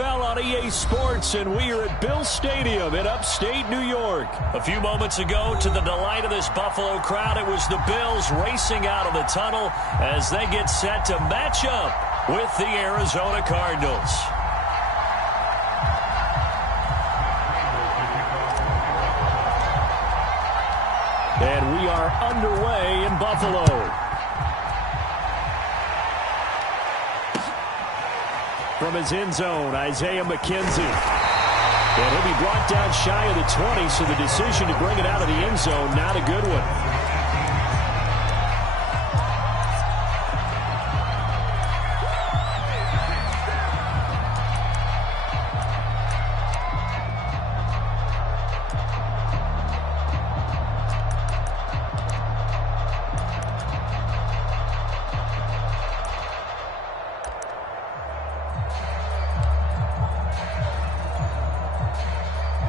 NFL on EA Sports, and we are at Bill Stadium in upstate New York. A few moments ago, to the delight of this Buffalo crowd, it was the Bills racing out of the tunnel as they get set to match up with the Arizona Cardinals. And we are underway in Buffalo. From his end zone, Isaiah McKenzie. And he'll be brought down shy of the 20, so the decision to bring it out of the end zone, not a good one.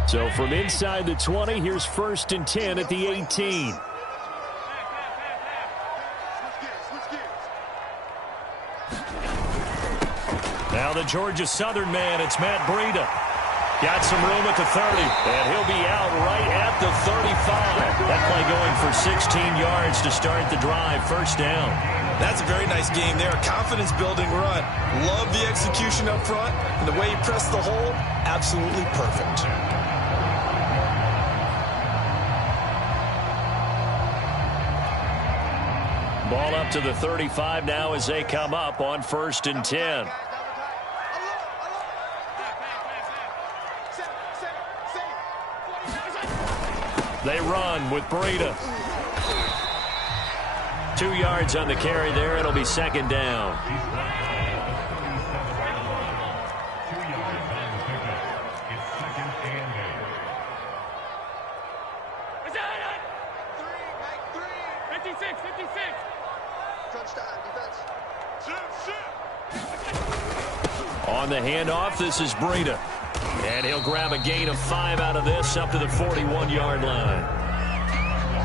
So from inside the 20, here's 1st and 10 at the 18. Now the Georgia Southern man, it's Matt Breida. Got some room at the 30, and he'll be out right at the 35. That play going for 16 yards to start the drive, 1st down. That's a very nice game there. Confidence-building run. Love the execution up front, and the way he pressed the hole, absolutely perfect. Ball up to the 35 now as they come up on 1st and 10. They run with Breida. 2 yards on the carry there. It'll be 2nd down. On the handoff, this is Breida. And he'll grab a gain of 5 out of this up to the 41-yard line.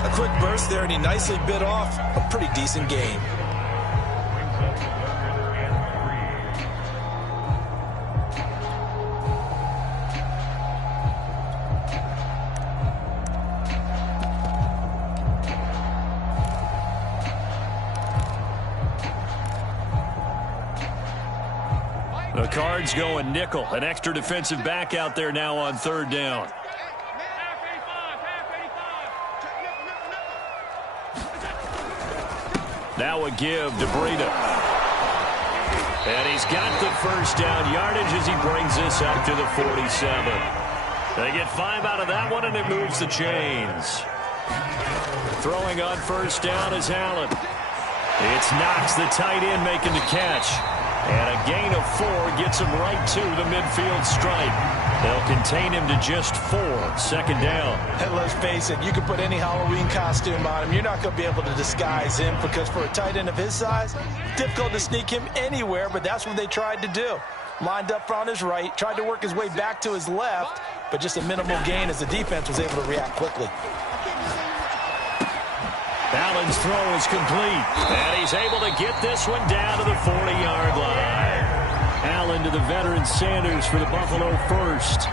A quick burst there, and he nicely bit off a pretty decent gain. The Cards going nickel. An extra defensive back out there now on 3rd down. Now a give to Breida. And he's got the 1st down yardage as he brings this up to the 47. They get 5 out of that one, and it moves the chains. Throwing on 1st down is Allen. It's Knox, the tight end, making the catch. And a gain of 4 gets him right to the midfield stripe. They'll contain him to just 4. 2nd down. And let's face it, you can put any Halloween costume on him. You're not going to be able to disguise him, because for a tight end of his size, difficult to sneak him anywhere, but that's what they tried to do. Lined up on his right, tried to work his way back to his left, but just a minimal gain as the defense was able to react quickly. Allen's throw is complete, and he's able to get this one down to the 40-yard line. Allen to the veteran Sanders for the Buffalo first.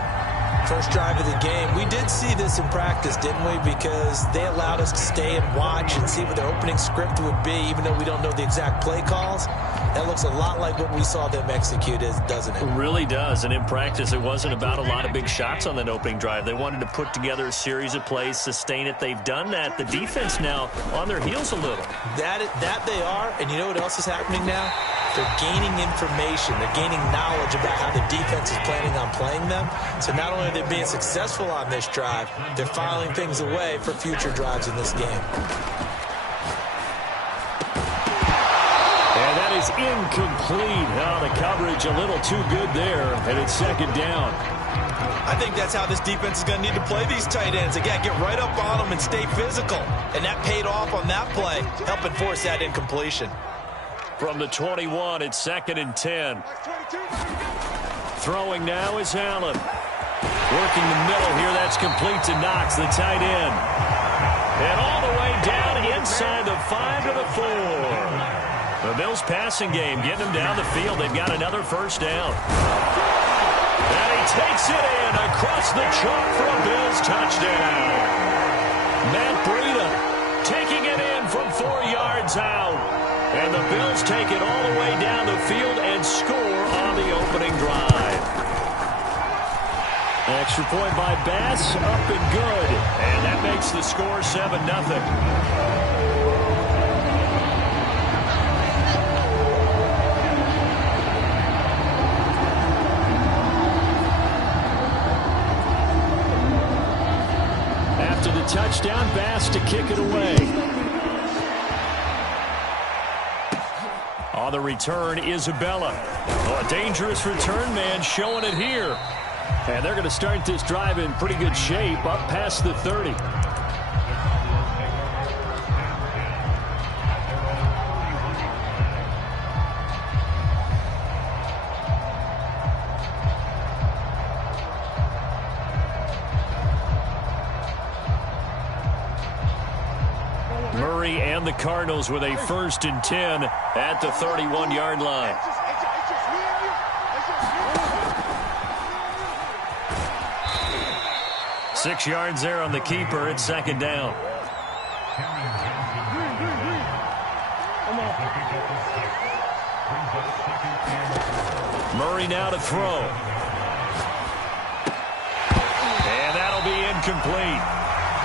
First drive of the game. We did see this in practice, didn't we? Because they allowed us to stay and watch and see what their opening script would be, even though we don't know the exact play calls. That looks a lot like what we saw them execute, doesn't it? It really does. And in practice, it wasn't about a lot of big shots on that opening drive. They wanted to put together a series of plays, sustain it. They've done that. The defense now on their heels a little. That they are. And you know what else is happening now? They're gaining information. They're gaining knowledge about how the defense is planning on playing them. So not only are they being successful on this drive, they're filing things away for future drives in this game. And that is incomplete. Now the coverage a little too good there, and it's 2nd down. I think that's how this defense is going to need to play these tight ends. Again, get right up on them and stay physical. And that paid off on that play, helping force that incompletion. From the 21, it's 2nd and 10. Throwing now is Allen. Working the middle here, that's complete to Knox, the tight end. And all the way down inside the 5 to the 4. The Bills passing game getting them down the field. They've got another 1st down. Takes it in across the chalk for a Bills touchdown. Matt Breida taking it in from 4 yards out. And the Bills take it all the way down the field and score on the opening drive. Extra point by Bass, up and good. And that makes the score 7-0. Touchdown, Bass to kick it away. On the return, Isabella. Oh, a dangerous return man showing it here. And they're going to start this drive in pretty good shape, up past the 30. And the Cardinals with a 1st and 10 at the 31-yard line. Six yards there on the keeper. It's 2nd down. Murray now to throw. And that'll be incomplete.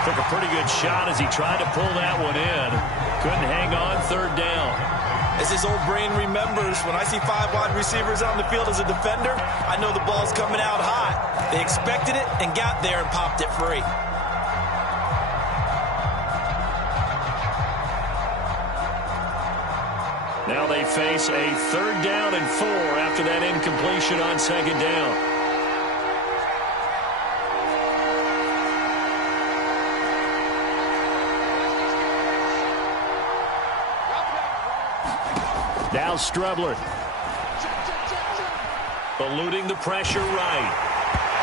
Took a pretty good shot as he tried to pull that one in. Couldn't hang on. 3rd down. As his old brain remembers, when I see 5 wide receivers on the field as a defender, I know the ball's coming out hot. They expected it and got there and popped it free. Now they face a 3rd down and 4 after that incompletion on 2nd down. Now Strebler. Eluding the pressure right.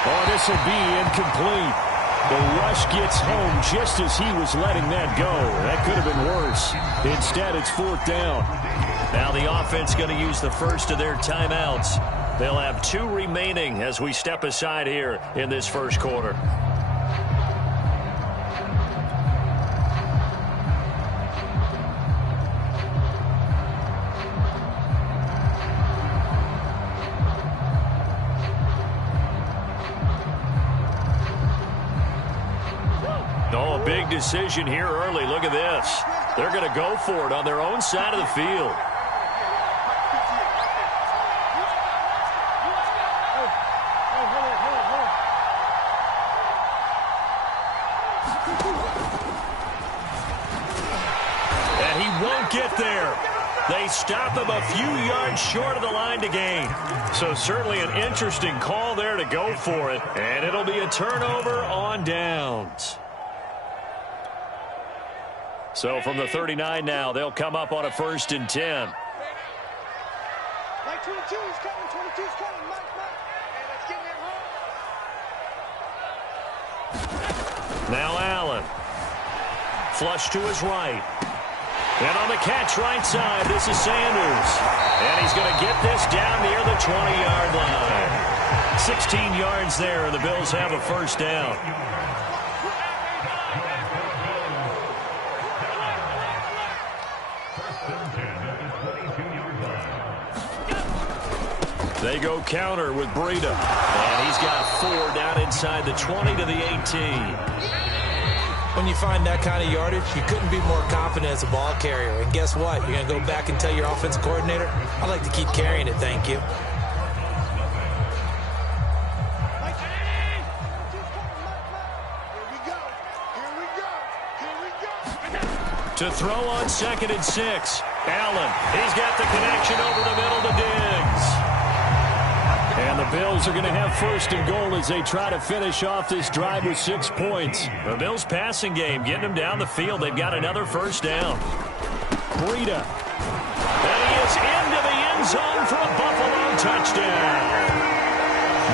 Oh, this will be incomplete. The rush gets home just as he was letting that go. That could have been worse. Instead, it's 4th down. Now the offense going to use the first of their timeouts. They'll have 2 remaining as we step aside here in this first quarter. Oh, a big decision here early. Look at this. They're going to go for it on their own side of the field. And he won't get there. They stop him a few yards short of the line to gain. So certainly an interesting call there to go for it. And it'll be a turnover on downs. So from the 39 now, they'll come up on a 1st and 10. Mike 22 is coming, 22 is coming. Mike. Hey, let's get in there, Now Allen. Flush to his right. And on the catch right side, this is Sanders. And he's going to get this down near the 20-yard line. 16 yards there, and the Bills have a 1st down. They go counter with Breida. And he's got 4 down inside the 20 to the 18. When you find that kind of yardage, you couldn't be more confident as a ball carrier. And guess what? You're going to go back and tell your offensive coordinator, I'd like to keep carrying it, thank you. To throw on 2nd and 6. Allen, he's got the connection over the middle to Diggs. And the Bills are going to have 1st and goal as they try to finish off this drive with 6 points. The Bills passing game, getting them down the field. They've got another 1st down. Breida. And he is into the end zone for a Buffalo touchdown.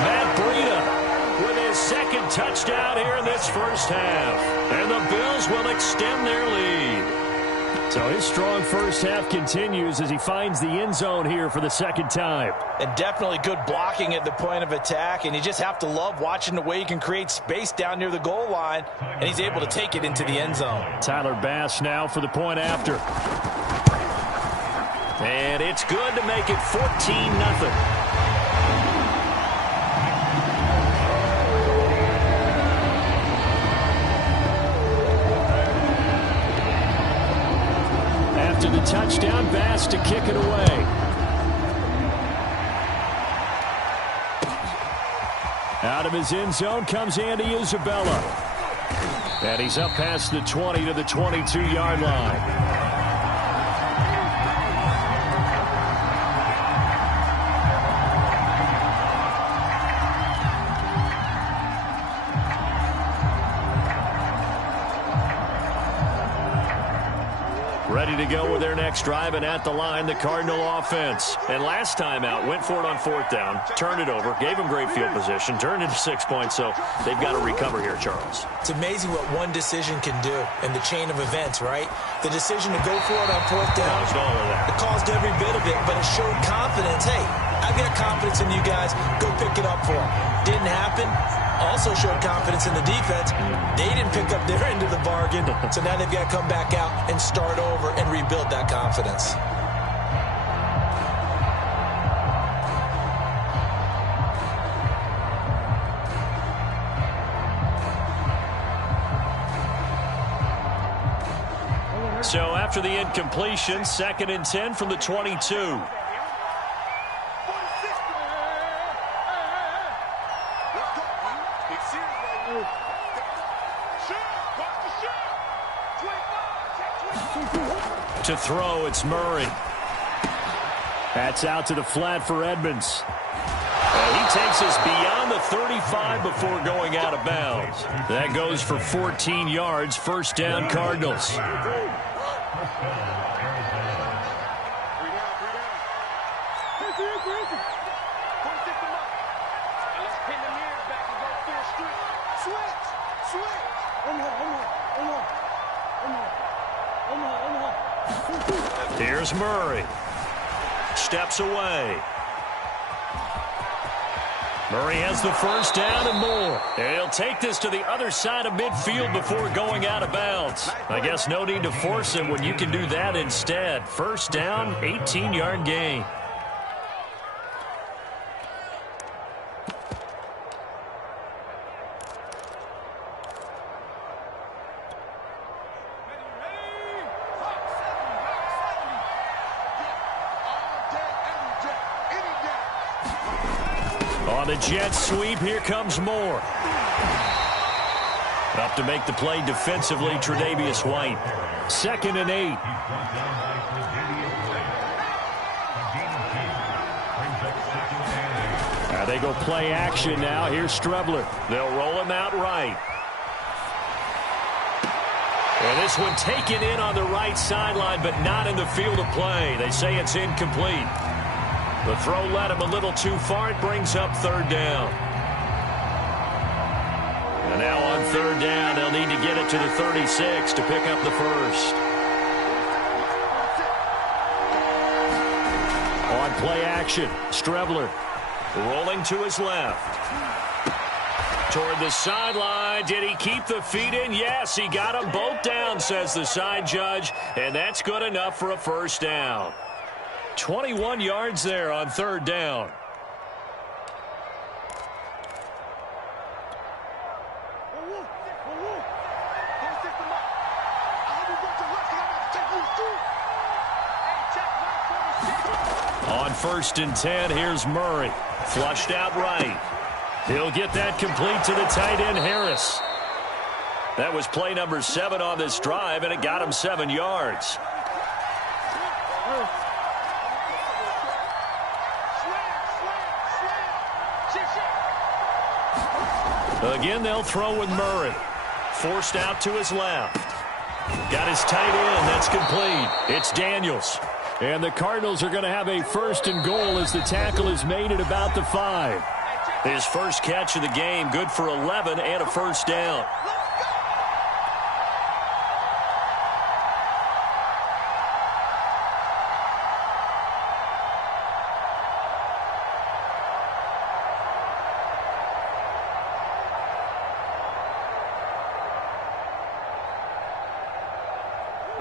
Matt Breida with his 2nd touchdown here in this first half. And the Bills will extend their lead. So his strong first half continues as he finds the end zone here for the second time. And definitely good blocking at the point of attack, and you just have to love watching the way he can create space down near the goal line, and he's able to take it into the end zone. Tyler Bass now for the point after. And it's good to make it 14-0. To the touchdown, Bass to kick it away. Out of his end zone comes Andy Isabella. And he's up past the 20 to the 22-yard line. Ready to go with their next drive, and at the line, the Cardinal offense. And last time out, went for it on fourth down, turned it over, gave them great field position, turned it to 6 points, so they've got to recover here, Charles. It's amazing what one decision can do in the chain of events, right? The decision to go for it on fourth down. Caused all of that. It caused every bit of it, but it showed confidence. Hey, I've got confidence in you guys. Go pick it up for them. Didn't happen. Also showed confidence in the defense. They didn't pick up their end of the bargain, so now they've got to come back out and start over and rebuild that confidence. So after the incompletion, 2nd and 10 from the 22. To throw, it's Murray. That's out to the flat for Edmonds. And he takes us beyond the 35 before going out of bounds. That goes for 14 yards, first down Cardinals. Here's Murray. Steps away. Murray has the first down and more. And he'll take this to the other side of midfield before going out of bounds. I guess no need to force him when you can do that instead. First down, 18-yard gain. On the jet sweep, here comes Moore. Up to make the play defensively, Tre'Davious White. 2nd and 8. Now they go play action now. Here's Strebler. They'll roll him out right. And this one taken in on the right sideline, but not in the field of play. They say it's incomplete. The throw led him a little too far. It brings up 3rd down. And now on 3rd down, they'll need to get it to the 36 to pick up the first. On play action, Strebler rolling to his left. Toward the sideline. Did he keep the feet in? Yes, he got them both down, says the side judge. And that's good enough for a first down. 21 yards there on 3rd down. On 1st and 10, here's Murray. Flushed out right. He'll get that complete to the tight end, Harris. That was play number 7 on this drive, and it got him 7 yards. Again, they'll throw with Murray. Forced out to his left. Got his tight end. That's complete. It's Daniels. And the Cardinals are going to have a 1st and goal as the tackle is made at about the 5. His first catch of the game, good for 11 and a first down.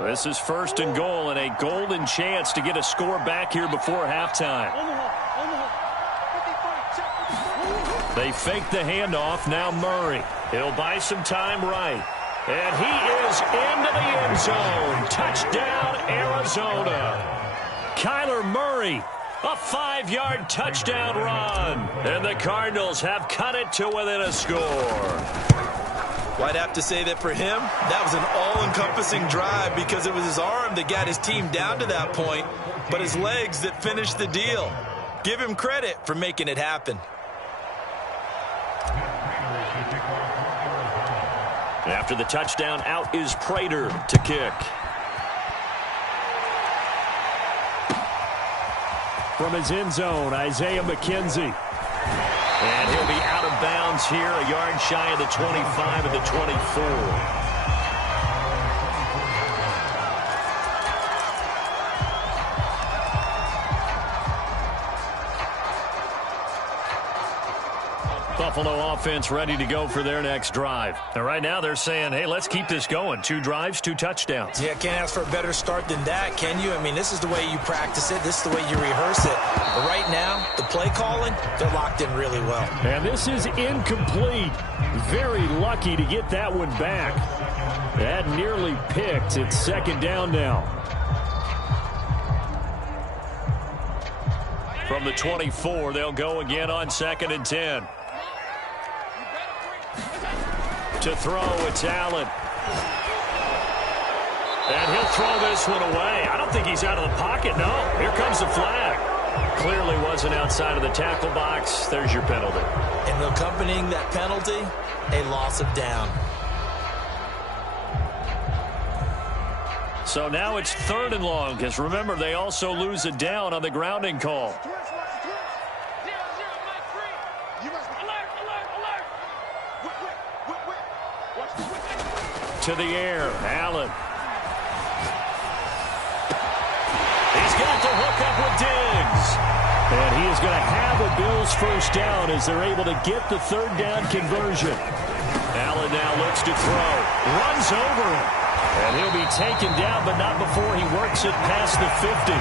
This is 1st and goal and a golden chance to get a score back here before halftime. They fake the handoff. Now Murray. He'll buy some time right. And he is into the end zone. Touchdown, Arizona. Kyler Murray, a 5-yard touchdown run. And the Cardinals have cut it to within a score. Well, I'd have to say that for him, that was an all-encompassing drive because it was his arm that got his team down to that point, but his legs that finished the deal. Give him credit for making it happen. After the touchdown, out is Prater to kick. From his end zone, Isaiah McKenzie. And he'll be out of bounds here, a yard shy of the 25 of the 24. Buffalo offense ready to go for their next drive. And right now they're saying, hey, let's keep this going. 2 drives, 2 touchdowns. Yeah, can't ask for a better start than that, can you? I mean, this is the way you practice it. This is the way you rehearse it. But right now, the play calling, they're locked in really well. And this is incomplete. Very lucky to get that one back. That nearly picked. It's 2nd down now. From the 24, they'll go again on 2nd and 10. To throw, it's Allen. And he'll throw this one away. I don't think he's out of the pocket, no. Here comes the flag. Clearly wasn't outside of the tackle box. There's your penalty. And accompanying that penalty, a loss of down. So now it's 3rd and long, because remember, they also lose a down on the grounding call. To the air, Allen. He's got the hook up with Diggs. And he is going to have a Bills 1st down as they're able to get the 3rd down conversion. Allen now looks to throw. Runs over him. And he'll be taken down, but not before he works it past the 50.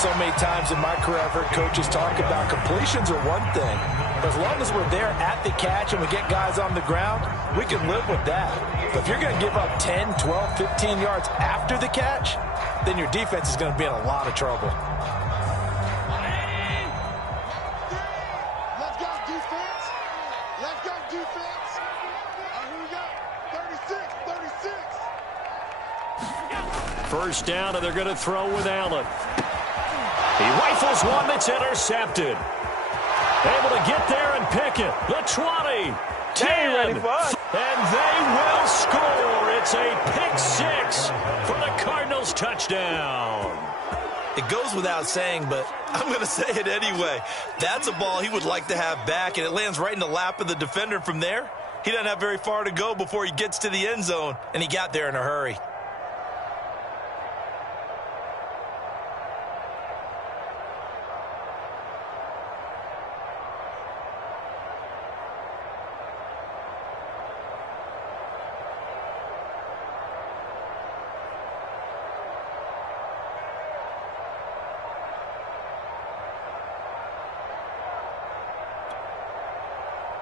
So many times in my career I've heard coaches talk about completions are one thing. But as long as we're there at the catch and we get guys on the ground, we can live with that. But if you're going to give up 10, 12, 15 yards after the catch, then your defense is going to be in a lot of trouble. Let's go, defense. Let's go, defense. Who we got? 36. 1st down, and they're going to throw with Allen. He rifles one that's intercepted. Able to get there and pick it. The 20, 10, and they will score. It's a pick 6 for the Cardinals touchdown. It goes without saying, but I'm going to say it anyway. That's a ball he would like to have back, and it lands right in the lap of the defender from there. He doesn't have very far to go before he gets to the end zone, and he got there in a hurry.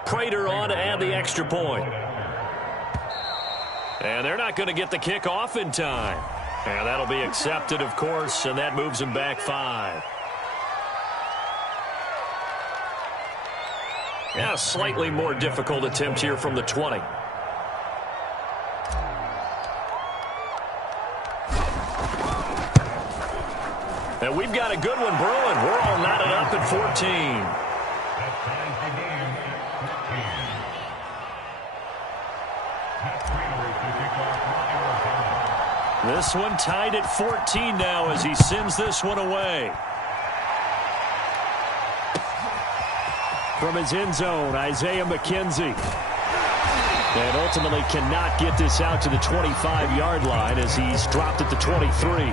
Prater on to add the extra point. And they're not going to get the kick off in time. And that'll be accepted, of course, and that moves them back 5. Yeah, a slightly more difficult attempt here from the 20. And we've got a good one brewing. We're all knotted up at 14. This one tied at 14 now as he sends this one away. From his end zone, Isaiah McKenzie. And ultimately cannot get this out to the 25-yard line as he's dropped at the 23.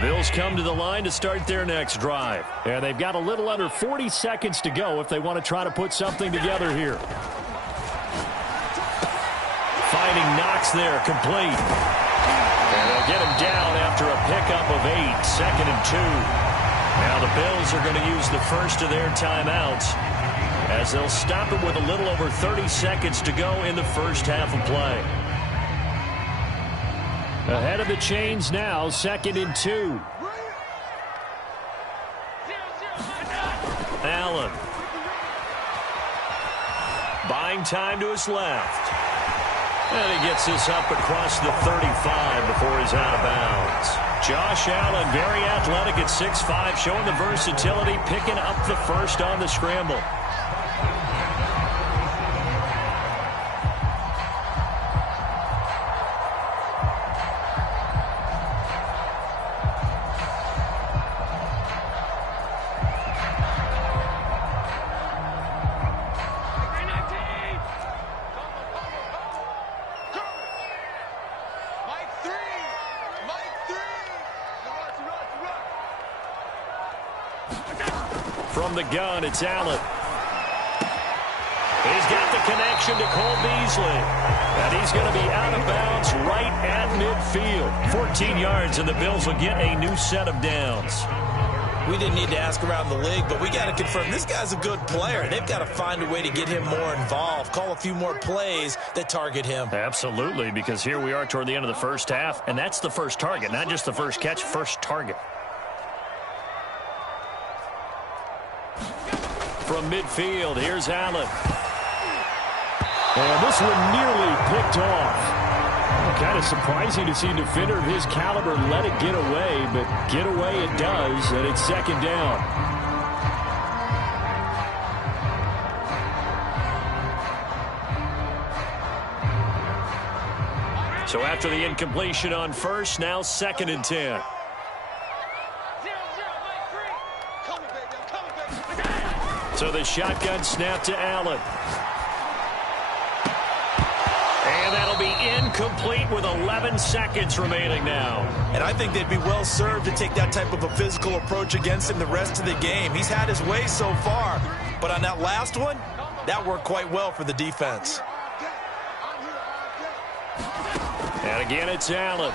Bills come to the line to start their next drive. And they've got a little under 40 seconds to go if they want to try to put something together here. Fighting Knox there, complete. And they'll get him down after a pickup of 8, 2nd and 2. Now the Bills are going to use the first of their timeouts as they'll stop it with a little over 30 seconds to go in the first half of play. Ahead of the chains now, 2nd and 2. Allen. Buying time to his left. And he gets this up across the 35 before he's out of bounds. Josh Allen, very athletic at 6'5", showing the versatility, picking up the first on the scramble. From the gun, it's Allen. He's got the connection to Cole Beasley. And he's going to be out of bounds right at midfield. 14 yards, and the Bills will get a new set of downs. We didn't need to ask around the league, but we got to confirm this guy's a good player. They've got to find a way to get him more involved, call a few more plays that target him. Absolutely, because here we are toward the end of the first half, and that's the first target, not just the first catch, first target. From midfield, here's Allen. And this one nearly picked off. Kind of surprising to see a defender of his caliber let it get away, but get away it does, and it's 2nd down. So after the incompletion on first, now 2nd and 10. So the shotgun snap to Allen. And that'll be incomplete with 11 seconds remaining now. And I think they'd be well served to take that type of a physical approach against him the rest of the game. He's had his way so far. But on that last one, that worked quite well for the defense. And again, it's Allen.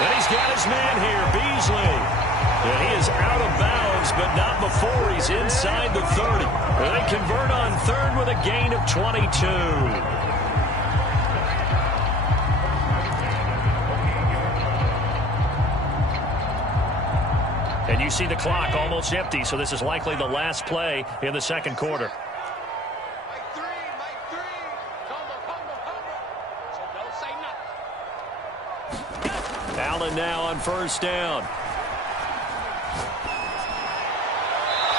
And he's got his man here, Beasley. And he is out of bounds, but not before he's inside the 30. And they convert on third with a gain of 22. And you see the clock almost empty, so this is likely the last play in the second quarter. Allen now on first down.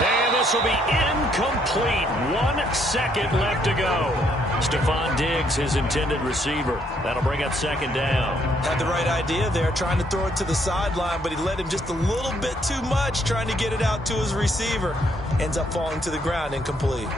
And this will be incomplete. 1 second left to go. Stephon Diggs, his intended receiver. That'll bring up 2nd down. Had the right idea there, trying to throw it to the sideline, but he let him just a little bit too much, trying to get it out to his receiver. Ends up falling to the ground, incomplete.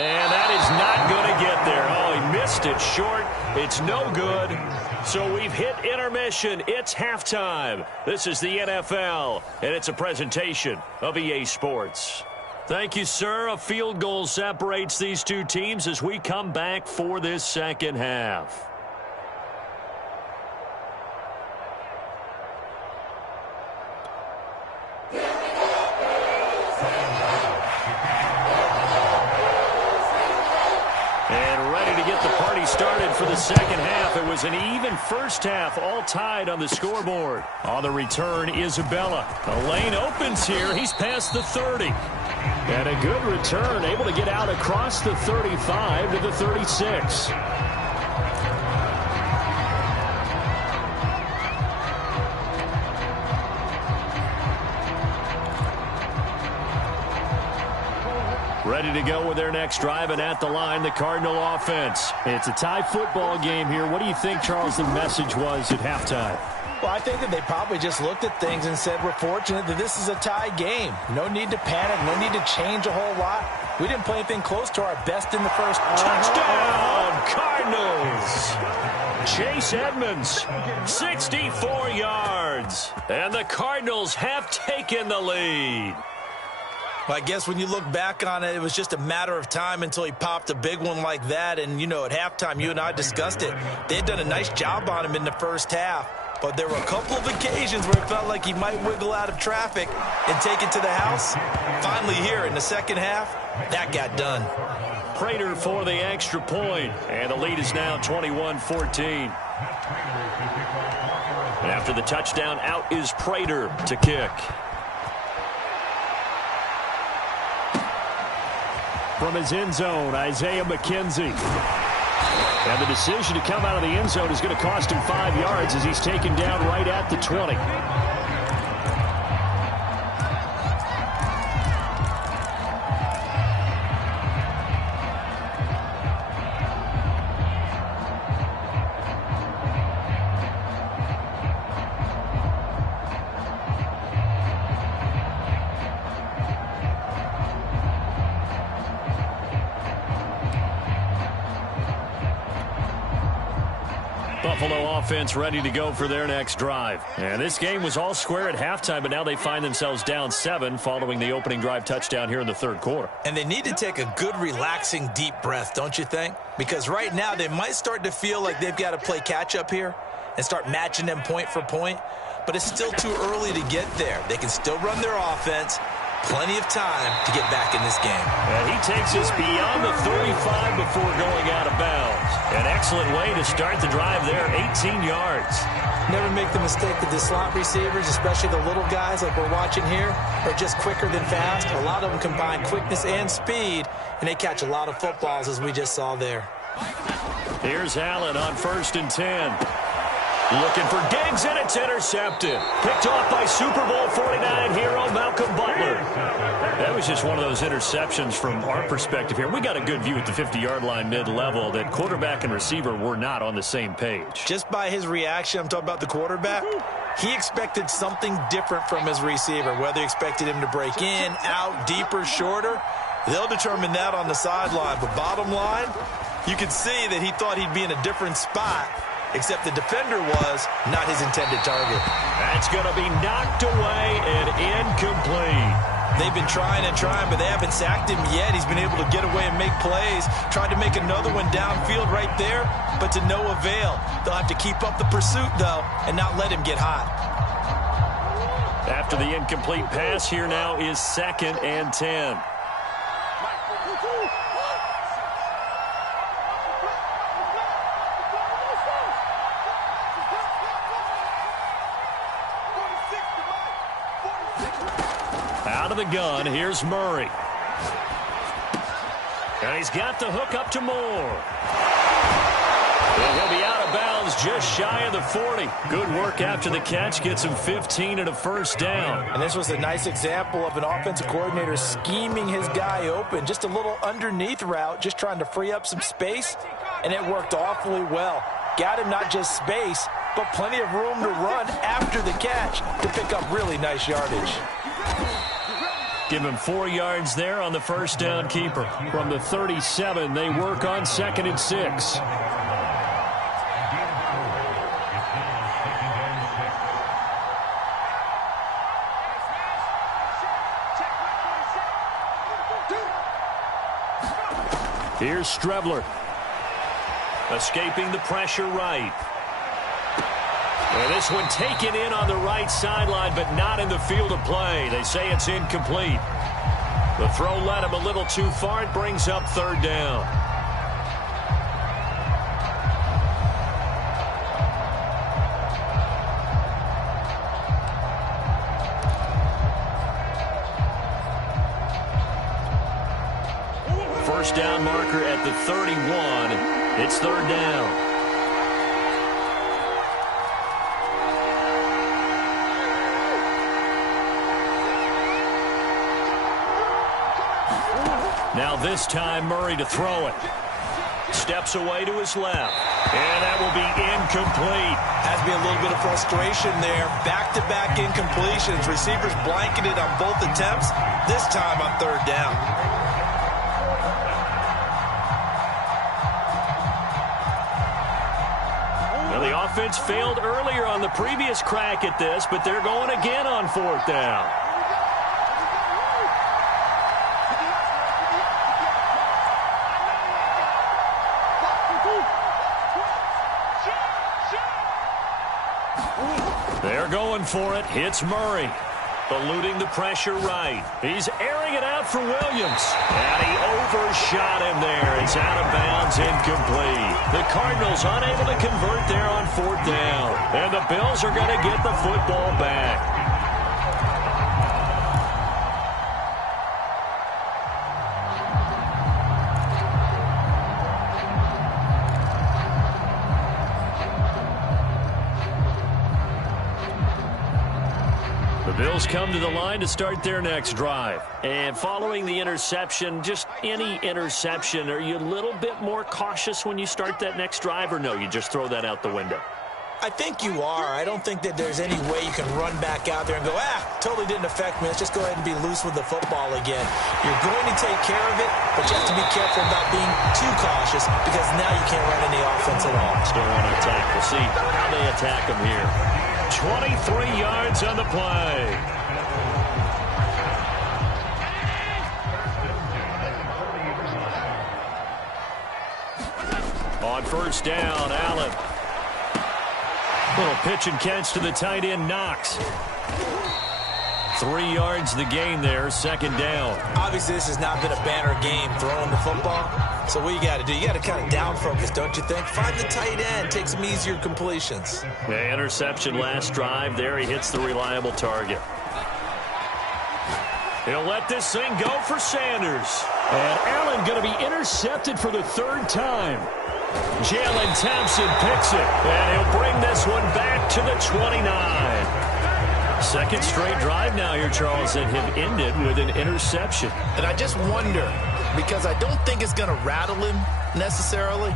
And that is not going to get there. Oh, he missed it short. It's no good. So we've hit intermission. It's halftime. This is the NFL, and it's a presentation of EA Sports. Thank you, sir. A field goal separates these two teams as we come back for this second half. Started for the second half. It was an even first half, all tied on the scoreboard. On the return, Isabella. The lane opens here. He's past the 30. And a good return, able to get out across the 35 to the 36. Ready to go with their next drive, and at the line, the Cardinal offense. It's a tie football game here. What do you think, Charles, the message was at halftime? Well, I think that they probably just looked at things and said, we're fortunate that this is a tie game. No need to panic. No need to change a whole lot. We didn't play anything close to our best in the first. Touchdown, Cardinals! Chase Edmonds, 64 yards. And the Cardinals have taken the lead. Well, I guess when you look back on it, it was just a matter of time until he popped a big one like that. And, you know, at halftime, you and I discussed it. They had done a nice job on him in the first half. But there were a couple of occasions where it felt like he might wiggle out of traffic and take it to the house. Finally here in the second half, that got done. Prater for the extra point, and the lead is now 21-14. After the touchdown, out is Prater to kick. From his end zone, Isaiah McKenzie. And the decision to come out of the end zone is going to cost him 5 yards as he's taken down right at the 20. Buffalo offense ready to go for their next drive. And this game was all square at halftime, but now they find themselves down 7 following the opening drive touchdown here in the third quarter. And they need to take a good, relaxing, deep breath, don't you think? Because right now they might start to feel like they've got to play catch-up here and start matching them point for point. But it's still too early to get there. They can still run their offense. Plenty of time to get back in this game. And he takes us beyond the 35 before going out of bounds. An excellent way to start the drive there, 18 yards. Never make the mistake that the slot receivers, especially the little guys like we're watching here, are just quicker than fast. A lot of them combine quickness and speed, and they catch a lot of footballs, as we just saw there. Here's Allen on 1st and 10. Looking for Diggs, and it's intercepted. Picked off by Super Bowl 49 hero Malcolm Butler. That was just one of those interceptions from our perspective here. We got a good view at the 50-yard line mid-level that quarterback and receiver were not on the same page. Just by his reaction, I'm talking about the quarterback, he expected something different from his receiver, whether he expected him to break in, out, deeper, shorter. They'll determine that on the sideline. But bottom line, you can see that he thought he'd be in a different spot, except the defender was not his intended target. That's going to be knocked away and incomplete. They've been trying and trying, but they haven't sacked him yet. He's been able to get away and make plays. Tried to make another one downfield right there, but to no avail. They'll have to keep up the pursuit, though, and not let him get hot. After the incomplete pass, here now is 2nd and 10. Out of the gun, here's Murray. And he's got the hook up to Moore. And he'll be out of bounds just shy of the 40. Good work after the catch. Gets him 15 and a first down. And this was a nice example of an offensive coordinator scheming his guy open. Just a little underneath route, just trying to free up some space. And it worked awfully well. Got him not just space, but plenty of room to run after the catch to pick up really nice yardage. Give him 4 yards there on the first down keeper. From the 37, they work on 2nd and 6. Here's Strebler. Escaping the pressure right. And this one taken in on the right sideline, but not in the field of play. They say it's incomplete. The throw led him a little too far. It brings up 3rd down. First down marker at the 31. It's 3rd down. Now this time Murray to throw it. Steps away to his left. And that will be incomplete. Has to be a little bit of frustration there. Back-to-back incompletions. Receivers blanketed on both attempts. This time on third down. Now the offense failed earlier on the previous crack at this, but they're going again on fourth down. They're going for it. Hits Murray. Eluding the pressure right. He's airing it out for Williams. And he overshot him there. It's out of bounds, incomplete. The Cardinals unable to convert there on fourth down. And the Bills are going to get the football back. Bills come to the line to start their next drive. And following the interception, just any interception, are you a little bit more cautious when you start that next drive, or no, you just throw that out the window? I think you are. I don't think that there's any way you can run back out there and go, totally didn't affect me. Let's just go ahead and be loose with the football again. You're going to take care of it, but you have to be careful about being too cautious because now you can't run any offense at all. Still want to attack. We'll see how they attack them here. 23 yards on the play. On first down, Allen. Little pitch and catch to the tight end, Knox. 3 yards the gain there, second down. Obviously, this has not been a banner game throwing the football. So what you got to do, you got to kind of down focus, don't you think? Find the tight end, take some easier completions. Yeah, interception last drive there. He hits the reliable target. He'll let this thing go for Sanders. And Allen going to be intercepted for the third time. Jalen Thompson picks it, and he'll bring this one back to the 29. Second straight drive now here, Charles, that have ended with an interception. And I just wonder, because I don't think it's going to rattle him necessarily,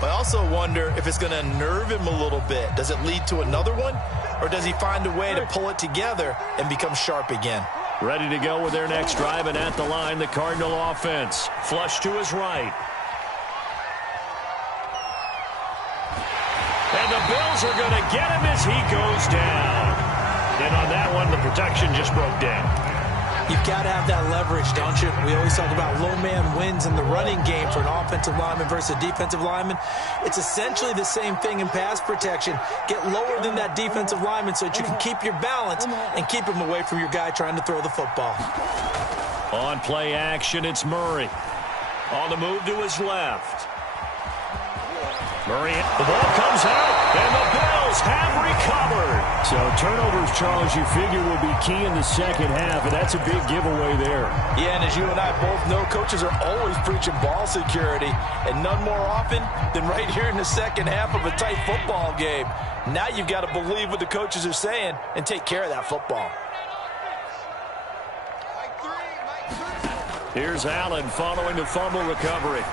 but I also wonder if it's going to unnerve him a little bit. Does it lead to another one, or does he find a way to pull it together and become sharp again? Ready to go with their next drive, and at the line, the Cardinal offense. Flush to his right. And the Bills are going to get him as he goes down. And on that one, the protection just broke down. You've got to have that leverage, don't you? We always talk about low man wins in the running game for an offensive lineman versus a defensive lineman. It's essentially the same thing in pass protection. Get lower than that defensive lineman so that you can keep your balance and keep him away from your guy trying to throw the football. On play action, it's Murray. On the move to his left. Murray, the ball comes out, and the Bills have recovered. So turnovers, Charles, you figure will be key in the second half, and that's a big giveaway there. Yeah, and as you and I both know, coaches are always preaching ball security, and none more often than right here in the second half of a tight football game. Now you've got to believe what the coaches are saying and take care of that football. Here's Allen following the fumble recovery.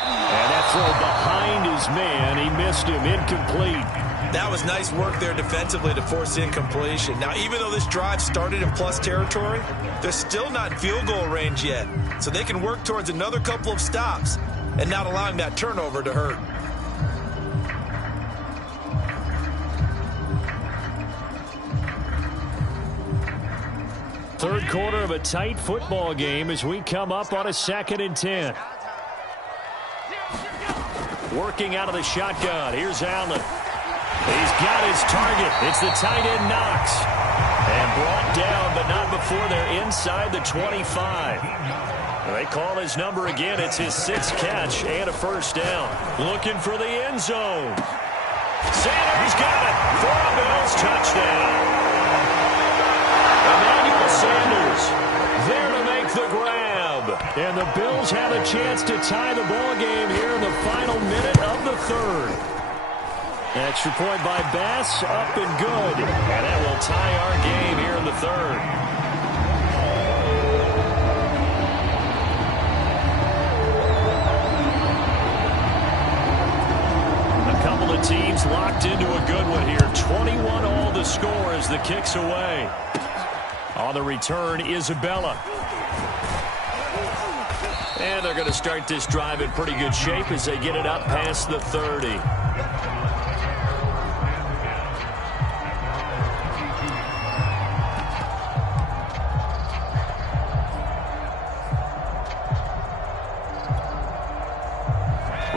And that throw behind his man, he missed him, incomplete. That was nice work there defensively to force incompletion. Now, even though this drive started in plus territory, they're still not in field goal range yet. So they can work towards another couple of stops and not allowing that turnover to hurt. Third quarter of a tight football game as we come up on a 2nd and 10. Working out of the shotgun. Here's Allen. He's got his target. It's the tight end, Knox. And brought down, but not before they're inside the 25. They call his number again. It's his 6th catch and a first down. Looking for the end zone. Sanders got it for a Bills touchdown. Emmanuel Sanders there to make the grab. And the Bills have a chance to tie the ball game here in the final minute of the third. Extra point by Bass, up and good. And that will tie our game here in the third. good one here. 21-all the score as the kick's away. On the return, Isabella. And they're going to start this drive in pretty good shape as they get it up past the 30.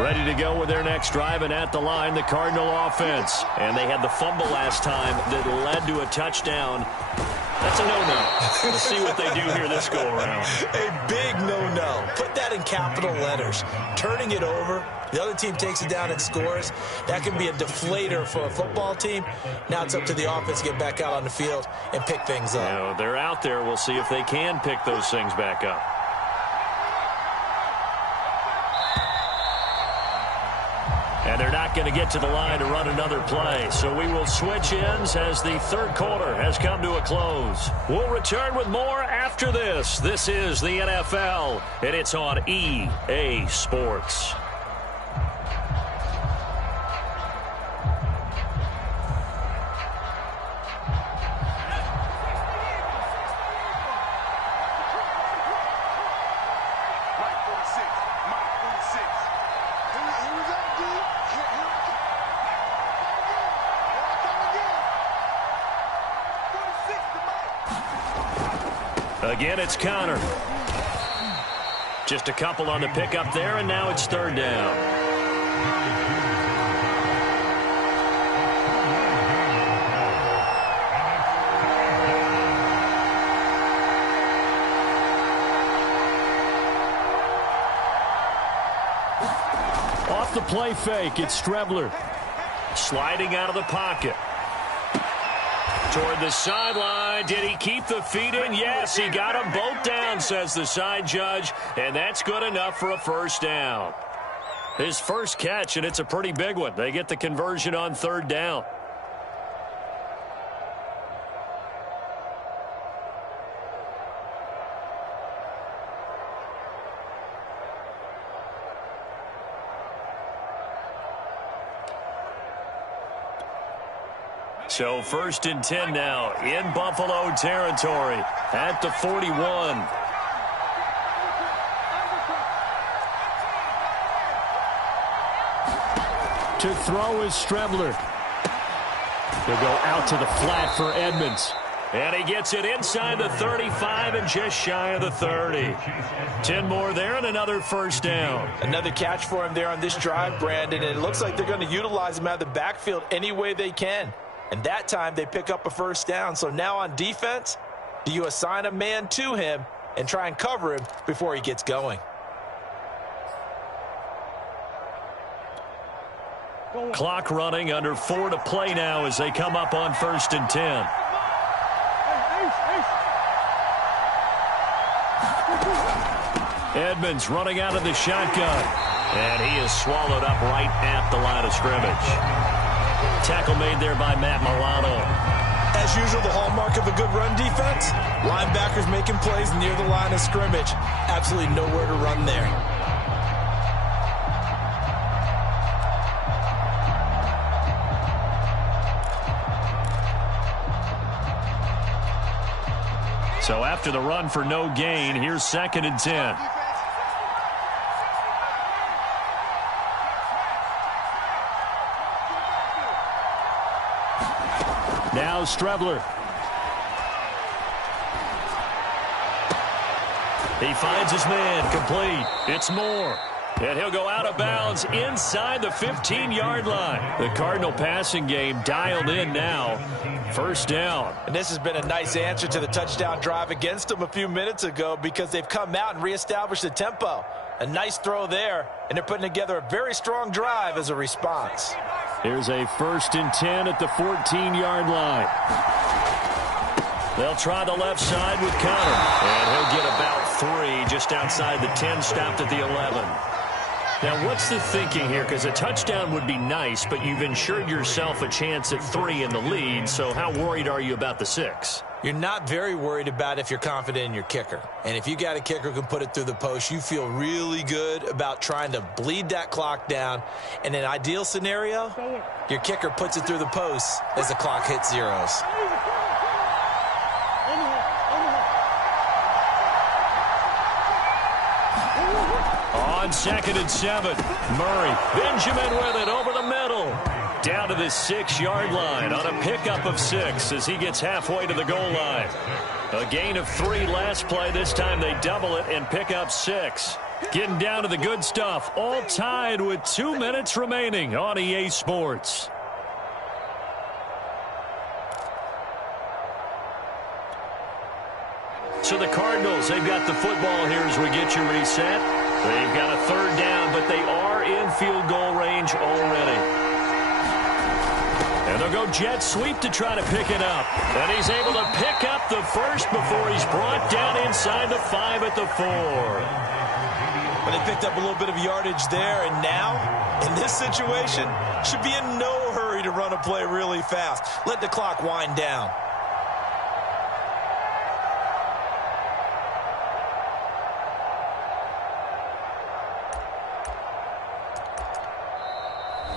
Ready to go with their next drive, and at the line, the Cardinal offense. And they had the fumble last time that led to a touchdown. That's a no-no. We'll see what they do here this go-around. A big no-no. Put that in capital letters. Turning it over, the other team takes it down and scores. That can be a deflator for a football team. Now it's up to the offense to get back out on the field and pick things up. You know, they're out there. We'll see if they can pick those things back up. And they're not going to get to the line to run another play. So we will switch ends as the third quarter has come to a close. We'll return with more after this. This is the NFL, and it's on EA Sports. Again, it's Connor. Just a couple on the pickup there, and now it's third down. Off the play fake, it's Strebler. Sliding out of the pocket. Toward the sideline. Did he keep the feet in? Yes, he got them both down, says the side judge, and that's good enough for a first down. His first catch, and it's a pretty big one. They get the conversion on third down. So first and 10 now in Buffalo territory at the 41. To throw is Strebler. They'll go out to the flat for Edmonds. And he gets it inside the 35 and just shy of the 30. 10 more there and another first down. Another catch for him there on this drive, Brandon, and it looks like they're going to utilize him out of the backfield any way they can. And that time they pick up a first down. So now on defense, do you assign a man to him and try and cover him before he gets going? Clock running, under 4 to play now as they come up on first and 10. Edmonds running out of the shotgun. And he is swallowed up right at the line of scrimmage. Tackle made there by Matt Milano. As usual, the hallmark of a good run defense, linebackers making plays near the line of scrimmage. Absolutely nowhere to run there. So after the run for no gain, here's second and 10. Now Strebler. He finds his man, complete. It's Moore. And he'll go out of bounds inside the 15-yard line. The Cardinal passing game dialed in now. First down. And this has been a nice answer to the touchdown drive against them a few minutes ago because they've come out and reestablished the tempo. A nice throw there, and they're putting together a very strong drive as a response. Here's a first and 10 at the 14-yard line. They'll try the left side with Connor. And he'll get about 3 just outside the 10, stopped at the 11. Now, what's the thinking here? Because a touchdown would be nice, but you've ensured yourself a chance at 3 in the lead, so how worried are you about the 6? You're not very worried about if you're confident in your kicker. And if you got a kicker who can put it through the post, you feel really good about trying to bleed that clock down. In an ideal scenario, your kicker puts it through the post as the clock hits zeros. On 2nd and 7, Murray. Benjamin with it over the middle. Down to the 6-yard line on a pickup of 6 as he gets halfway to the goal line. A gain of 3 last play. This time they double it and pick up 6. Getting down to the good stuff. All tied with 2 minutes remaining on EA Sports. So the Cardinals, they've got the football here as we get you reset. They've got a 3rd down, but they are in field goal range already. And they'll go jet sweep to try to pick it up. And he's able to pick up the first before he's brought down inside the 5 at the 4. But they picked up a little bit of yardage there, and now, in this situation, should be in no hurry to run a play really fast. Let the clock wind down.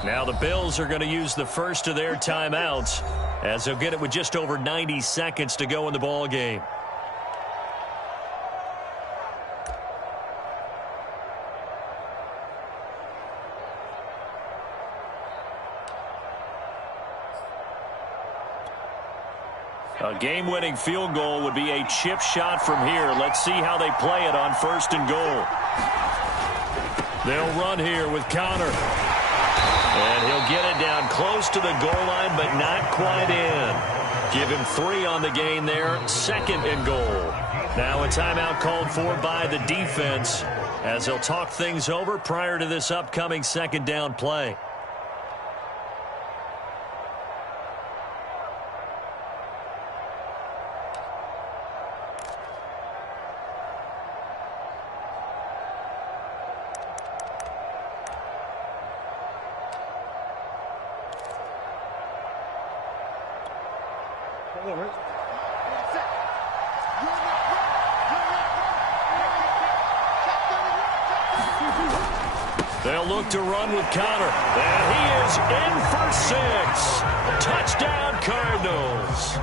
Now the Bills are going to use the first of their timeouts as they'll get it with just over 90 seconds to go in the ball game. A game-winning field goal would be a chip shot from here. Let's see how they play it on 1st and goal. They'll run here with Connor. And he'll get it down close to the goal line, but not quite in. Give him 3 on the gain there, 2nd and goal. Now a timeout called for by the defense as they'll talk things over prior to this upcoming 2nd down play. They'll look to run with Connor. And he is in for 6. Touchdown, Cardinals.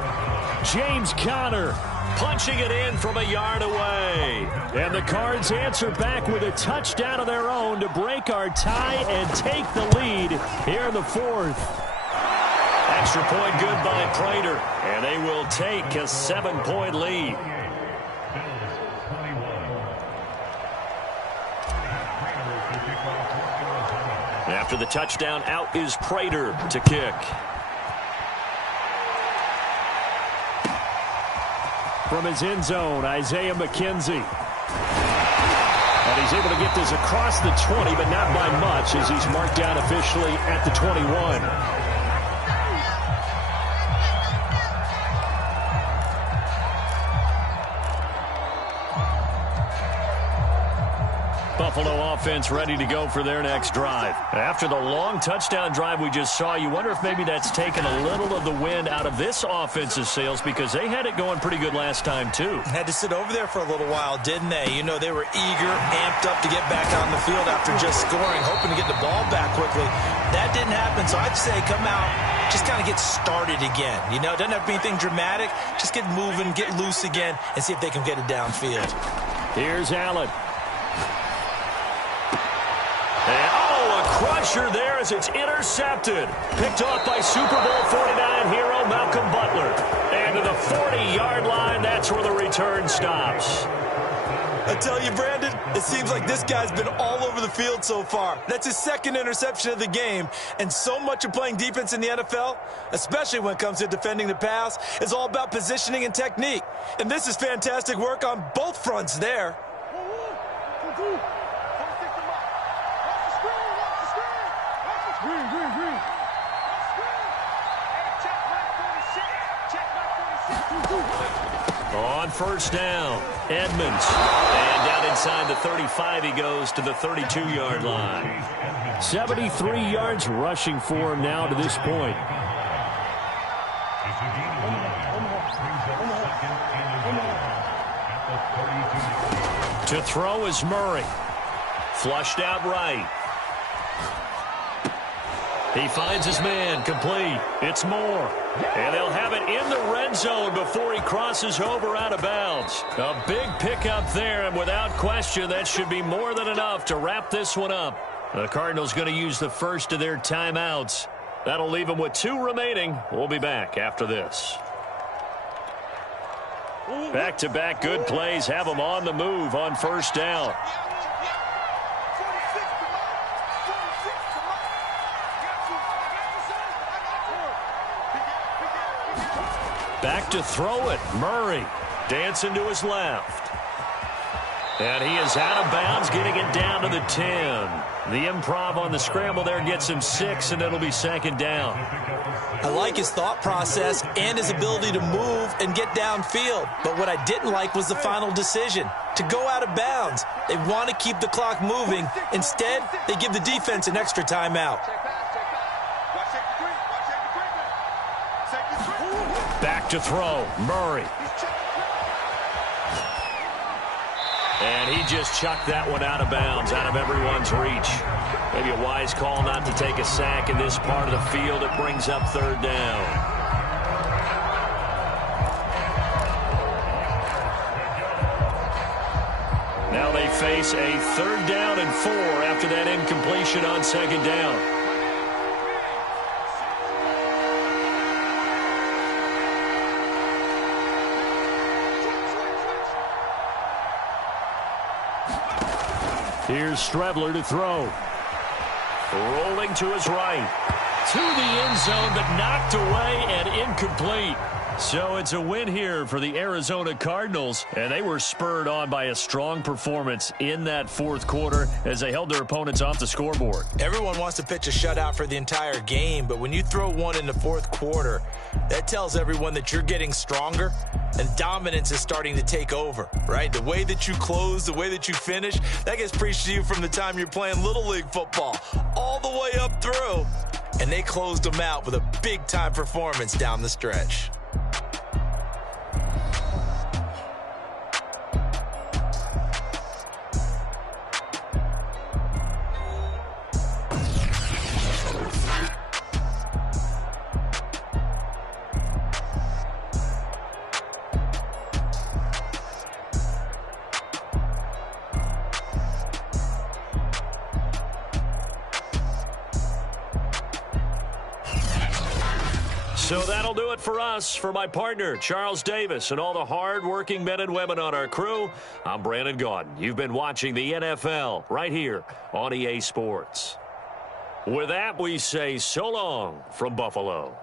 James Conner punching it in from a yard away. And the Cards answer back with a touchdown of their own to break our tie and take the lead here in the 4th. Extra point good by Prater. And they will take a 7-point lead. After the touchdown, out is Prater to kick. From his end zone, Isaiah McKenzie. And he's able to get this across the 20, but not by much as he's marked down officially at the 21. Buffalo offense ready to go for their next drive. After the long touchdown drive we just saw, you wonder if maybe that's taken a little of the wind out of this offense's sails because they had it going pretty good last time too. Had to sit over there for a little while, didn't they? You know, they were eager, amped up to get back on the field after just scoring, hoping to get the ball back quickly. That didn't happen, so I'd say come out, just kind of get started again. You know, it doesn't have to be anything dramatic. Just get moving, get loose again, and see if they can get it downfield. Here's Allen. A crusher there as it's intercepted. Picked off by Super Bowl 49 hero Malcolm Butler. And to the 40-yard line, that's where the return stops. I tell you, Brandon, it seems like this guy's been all over the field so far. That's his 2nd interception of the game. And so much of playing defense in the NFL, especially when it comes to defending the pass, is all about positioning and technique. And this is fantastic work on both fronts there. On 1st down, Edmonds. And down inside the 35, he goes to the 32-yard line. 73 yards rushing for him now to this point. To throw is Murray. Flushed out right. He finds his man, complete. It's Moore. And they'll have it in the red zone before he crosses over out of bounds. A big pickup there, and without question, that should be more than enough to wrap this one up. The Cardinals going to use the first of their timeouts. That'll leave them with 2 remaining. We'll be back after this. Back-to-back good plays have them on the move on first down. Back to throw it. Murray dancing to his left. And he is out of bounds, getting it down to the 10. The improv on the scramble there gets him 6, and it'll be second down. I like his thought process and his ability to move and get downfield. But what I didn't like was the final decision, to go out of bounds. They want to keep the clock moving. Instead, they give the defense an extra timeout. Back to throw. Murray. And he just chucked that one out of bounds, out of everyone's reach. Maybe a wise call not to take a sack in this part of the field. It brings up third down. Now they face a 3rd down and 4 after that incompletion on second down. Here's Strebler to throw. Rolling to his right. To the end zone, but knocked away and incomplete. So it's a win here for the Arizona Cardinals, and they were spurred on by a strong performance in that 4th quarter as they held their opponents off the scoreboard. Everyone wants to pitch a shutout for the entire game, but when you throw one in the 4th quarter, that tells everyone that you're getting stronger and dominance is starting to take over, right? The way that you close, the way that you finish, that gets preached to you from the time you're playing Little League football all the way up through. And they closed them out with a big-time performance down the stretch. So that'll do it for us. For my partner, Charles Davis, and all the hard-working men and women on our crew, I'm Brandon Gaudin. You've been watching the NFL right here on EA Sports. With that, we say so long from Buffalo.